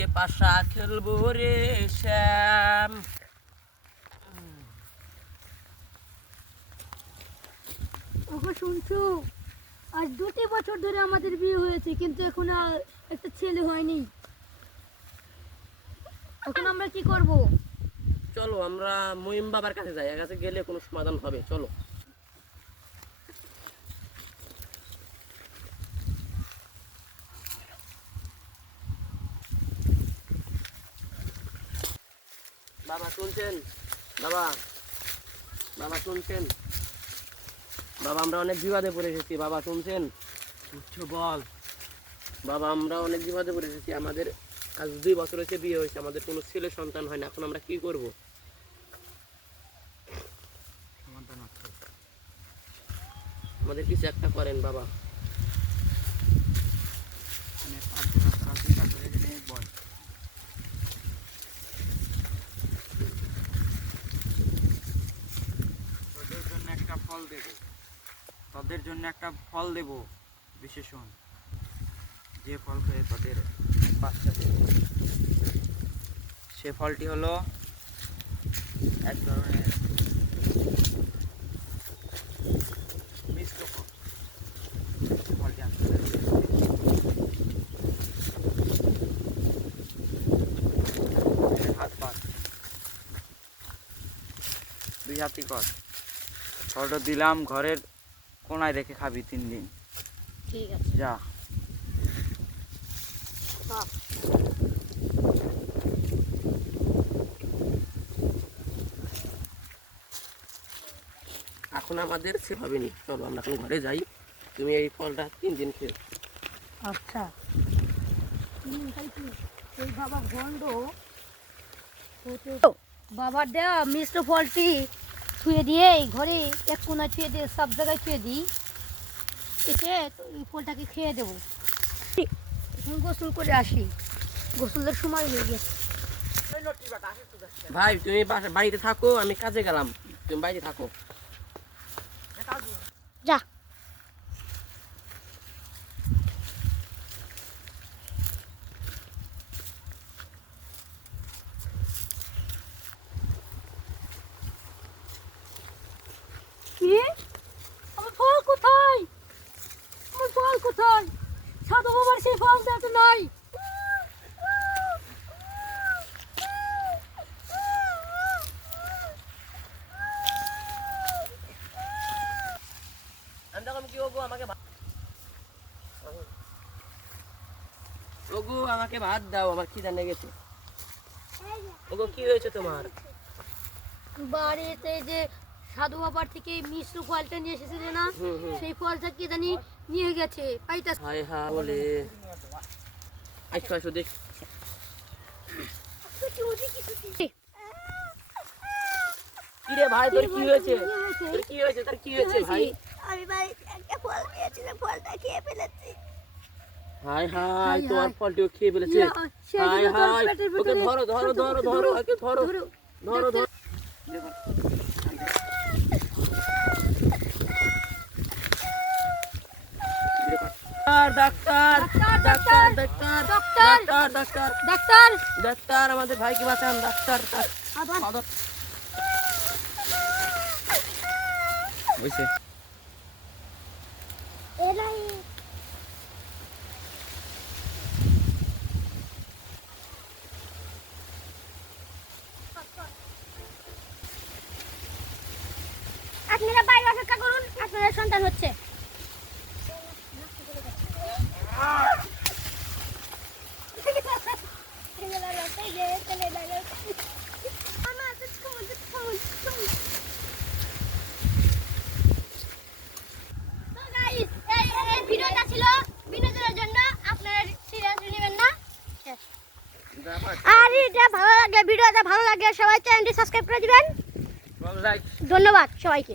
আজকে পাশা খেলবো রে শ্যাম। ওগো শুনছো, আজ 2 বছর ধরে আমাদের বিয়ে হয়েছে, কিন্তু এখন আর একটা ছেলে হয়নি। এখন আমরা কি করব? চলো আমরা মহিম বাবার কাছে যাই, এর কাছে গেলে কোনো সমাধান হবে। চলো বাবা শুনছেন? বাবা, বাবা শুনছেন? বাবা আমরা অনেক বিবাদে পড়ে এসেছি। বাবা শুনছেন? বুঝছো বল। বাবা আমরা অনেক বিবাদে পড়ে এসেছি। আমাদের আজ 2 বছর হয়েছে বিয়ে হয়েছে, আমাদের কোনো ছেলে সন্তান হয় না। এখন আমরা কি করব? সমাধান আছে, আমাদের কিছু একটা করেন বাবা। মানে 5 রাস্তা চিন্তা করে এখানে বল। তোদের জন্য একটা ফল দেব, তোদের জন্য একটা ফল দেব বিশেষণ, যে ফল খেয়ে তোদের বাচ্চা দেবে। সে ফলটি হলো এক ধরনের মিশ্র ফল। ফলটি আমি তোদের দিচ্ছি। হাত পাত 2 হাতি কর। ফলটা দিলাম, ঘরের কোনায় রেখে খাবি 3 দিন। ঠিক আছে, যা। বাহ। এখন আমাদের সে হবেনি, চলো আমরা এখন ঘরে যাই। তুমি এই ফলটা 3 দিন খেয়ে। আচ্ছা, এই বাবা গন্ড বাবার দেওয়া মিশ্র ফলটি ছুঁয়ে দিয়ে এই ঘরে এক কোনায় ছুঁয়ে দিয়ে সব জায়গায় ছুঁয়ে দিই, এসে এই ফলটাকে খেয়ে দেবো। এখন গোসল করে আসি, গোসলের সময় হয়ে গেছে। ভাই তুমি বাড়িতে থাকো, আমি কাজে গেলাম, তুমি বাড়িতে থাকো। যা। কি? আমার ফল কোথায়? আমার ফল কোথায়? সাধু বাবার সেই ফল তো নাই। আমি তখন কি ওগো আমাকে ওগো আমাকে ভাত দাও, আমার খিদা লেগেছে। ওগো কি হয়েছে তোমার? বাড়িতে যে সাধু বাবার থেকে মিশ্র ফলটা নিয়ে এসেছিল না, সেই ফলটা কি জানি নিয়ে গেছে। পাইতা হায় হা বলে আইসো আইসো দেখ। কি রে ভাই তোর কি হয়েছে? তোর কি হয়েছে? তোর কি হয়েছে ভাই? আমি বাড়িতে একটা ফল নিয়েছিলাম, ফলটা খেয়ে ফেলেছি। হায় হায় তোমার ফলটিও খেয়ে ফেলেছে। হায় হায়, ওকে ধরো ধরো ধরো ধরো, ওকে ধরো ধরো ধরো। Doctor doctor doctor doctor doctor doctor, doctor আমাদের ভাইকে বাঁচান ডাক্তার। হয়েছে আপনারা বাইরে অপেক্ষা করুন, আপনাদের সন্তান হচ্ছে। ভিডিওটা ছিল বিনোদনের জন্য, আপনারা সিরিয়াস নেবেন না। আর এটা ভালো লাগলে, ভিডিওটা ভালো লাগলে সবাই চ্যানেলটি সাবস্ক্রাইব করে দিবেন। ধন্যবাদ সবাইকে।